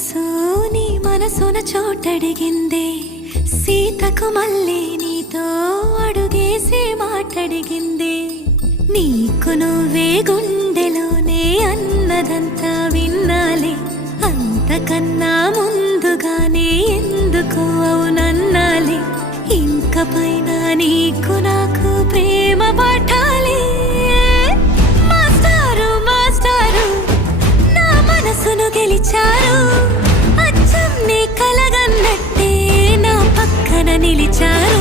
మనసు నీ మనసున చోటడిగిందే, సీతకు మళ్ళీ నీతో అడుగేసి మాటడిగిందే. నీకు నువ్వే గుండెలోనే అన్నదంతా విన్నాలే, అంతకన్నా ముందుగానే ఎందుకు అవునన్నాలే. ఇంక పైన నీకు నాకు ప్రేమ పాఠాలే. మాస్టారు మాస్టారు నా మనసును గెలిచారు, అచ్చం నీ కలగన్నట్టే నా పక్కన నిలిచారు.